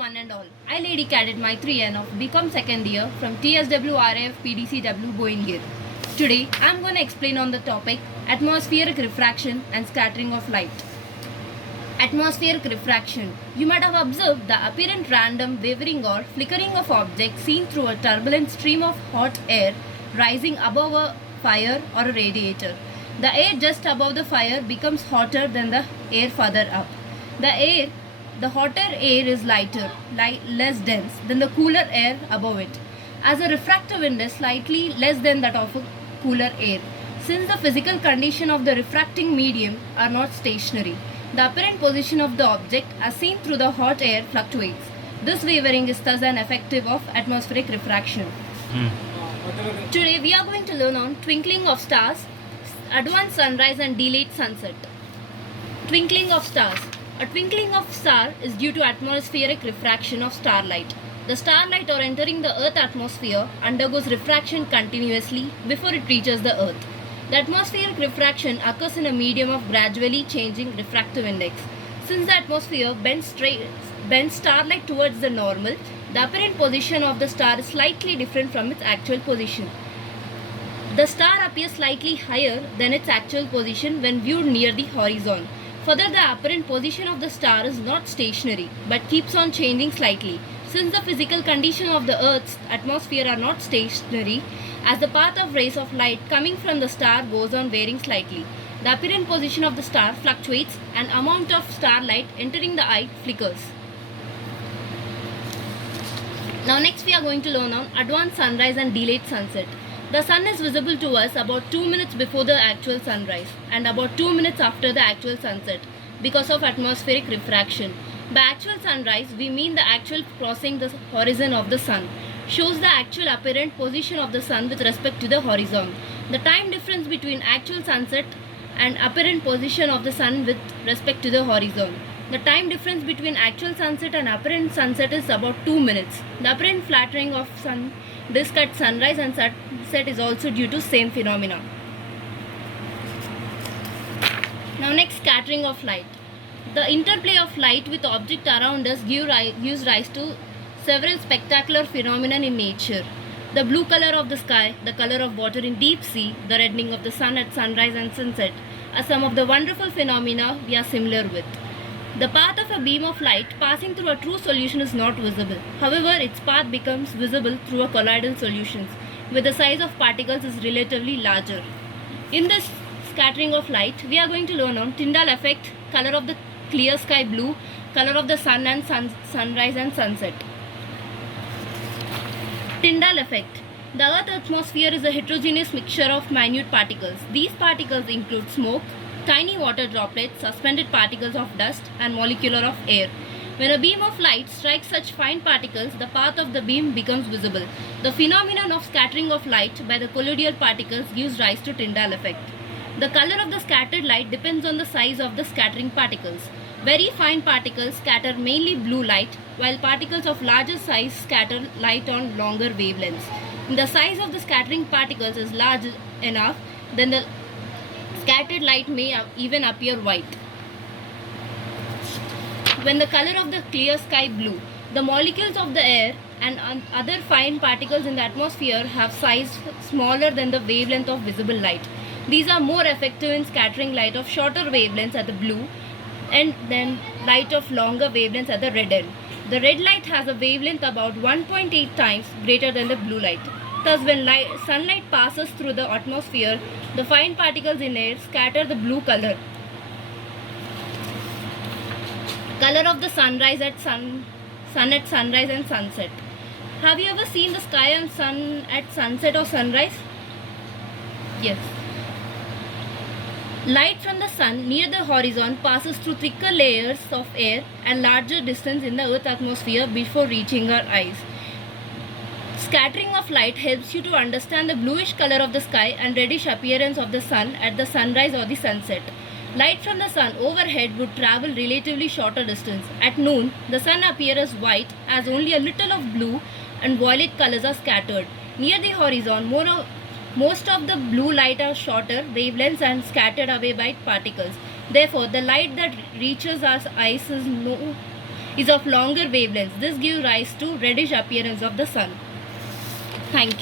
one and all. I Lady Cadet Maitri of BCom second year from TSW RAF PDCW Boingir. Today I am going to explain on the topic atmospheric refraction and scattering of light. Atmospheric refraction. You might have observed the apparent random wavering or flickering of objects seen through a turbulent stream of hot air rising above a fire or a radiator. The air just above the fire becomes hotter than the air further up. The hotter air is lighter, less dense than the cooler air above it, as a refractive index slightly less than that of a cooler air. Since the physical condition of the refracting medium are not stationary, the apparent position of the object as seen through the hot air fluctuates. This wavering is thus an effective of atmospheric refraction. Today we are going to learn on twinkling of stars, advanced sunrise and delayed sunset. Twinkling of stars. A twinkling of star is due to atmospheric refraction of starlight. The starlight or entering the earth atmosphere undergoes refraction continuously before it reaches the earth. The atmospheric refraction occurs in a medium of gradually changing refractive index. Since the atmosphere bends starlight towards the normal, the apparent position of the star is slightly different from its actual position. The star appears slightly higher than its actual position when viewed near the horizon. Further, the apparent position of the star is not stationary but keeps on changing slightly. Since the physical conditions of the Earth's atmosphere are not stationary, as the path of rays of light coming from the star goes on varying slightly, the apparent position of the star fluctuates and amount of starlight entering the eye flickers. Now next we are going to learn on advanced sunrise and delayed sunset. The sun is visible to us about 2 minutes before the actual sunrise and about 2 minutes after the actual sunset because of atmospheric refraction. By actual sunrise, we mean the actual crossing the horizon of the sun. Shows the actual apparent position of the sun with respect to the horizon. The time difference between actual sunset and apparent position of the sun with respect to the horizon. The time difference between actual sunset and apparent sunset is about 2 minutes. The apparent flattering of sun disk at sunrise and sunset is also due to same phenomena. Now next, scattering of light. The interplay of light with object around us gives rise to several spectacular phenomena in nature. The blue color of the sky, the color of water in deep sea, the reddening of the sun at sunrise and sunset are some of the wonderful phenomena we are familiar with. The path of a beam of light passing through a true solution is not visible. However, its path becomes visible through a colloidal solution, where the size of particles is relatively larger. In this scattering of light, we are going to learn on Tyndall effect, color of the clear sky blue, color of the sun and sunrise and sunset. Tyndall effect. The Earth atmosphere is a heterogeneous mixture of minute particles. These particles include smoke, tiny water droplets, suspended particles of dust, and molecular of air. When a beam of light strikes such fine particles, the path of the beam becomes visible. The phenomenon of scattering of light by the colloidal particles gives rise to Tyndall effect. The color of the scattered light depends on the size of the scattering particles. Very fine particles scatter mainly blue light, while particles of larger size scatter light on longer wavelengths. The size of the scattering particles is large enough, then the scattered light may even appear white. When the color of the clear sky blue, the molecules of the air and other fine particles in the atmosphere have size smaller than the wavelength of visible light. These are more effective in scattering light of shorter wavelengths at the blue and then light of longer wavelengths at the red end. The red light has a wavelength about 1.8 times greater than the blue light. Thus, when sunlight passes through the atmosphere, the fine particles in air scatter the blue color. Color of the sunrise at sun at sunrise and sunset. Have you ever seen the sky and sun at sunset or sunrise? Yes. Light from the sun near the horizon passes through thicker layers of air and larger distance in the Earth atmosphere before reaching our eyes. Scattering of light helps you to understand the bluish color of the sky and reddish appearance of the sun at the sunrise or the sunset. Light from the sun overhead would travel relatively shorter distance. At noon, the sun appears as white as only a little of blue and violet colors are scattered. Near the horizon, most of the blue light are shorter wavelengths and scattered away by particles. Therefore, the light that reaches our eyes is of longer wavelengths. This gives rise to reddish appearance of the sun. Thank you.